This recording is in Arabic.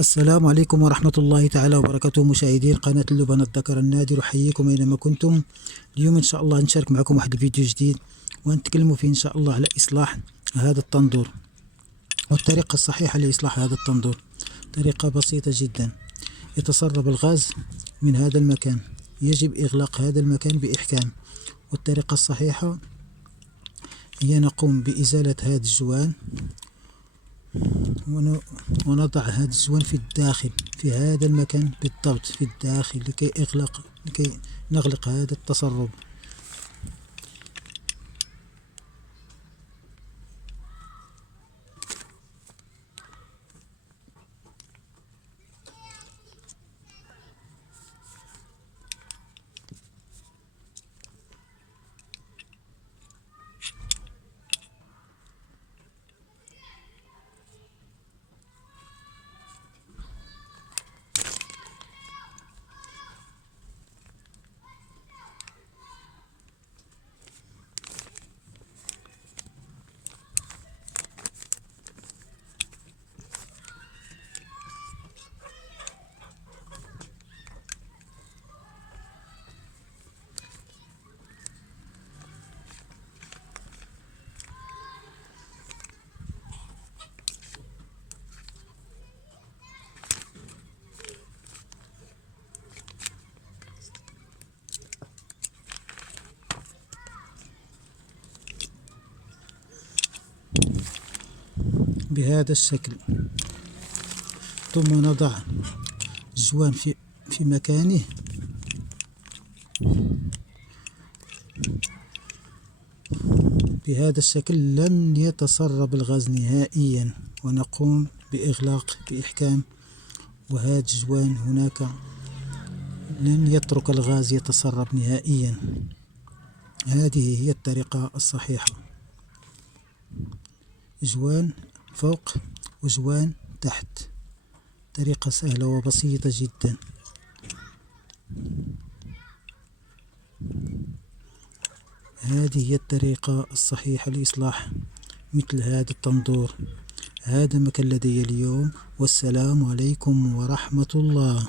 السلام عليكم ورحمة الله تعالى وبركاته، مشاهدين قناة اللبنة الذكر النادر، أحييكم أينما كنتم. اليوم إن شاء الله نشارك معكم واحد الفيديو جديد، ونتكلموا فيه إن شاء الله على إصلاح هذا التندور، والطريقة الصحيحة لإصلاح هذا التندور. طريقة بسيطة جدا. يتسرب الغاز من هذا المكان، يجب إغلاق هذا المكان بإحكام. والطريقة الصحيحة هي نقوم بإزالة هذا الجوان، ونضع هذا الزوان في الداخل، في هذا المكان بالضبط في الداخل، لكي نغلق هذا التسرب. بهذا الشكل. ثم نضع الجوان في مكانه. بهذا الشكل لن يتسرب الغاز نهائيا، ونقوم بإغلاق بإحكام. وهذا الجوان هناك لن يترك الغاز يتسرب نهائيا. هذه هي الطريقة الصحيحة. جوان فوق وجوان تحت. طريقة سهلة وبسيطة جدا. هذه هي الطريقة الصحيحة لإصلاح مثل هذا التندور. هذا ما كان لدي اليوم، والسلام عليكم ورحمة الله.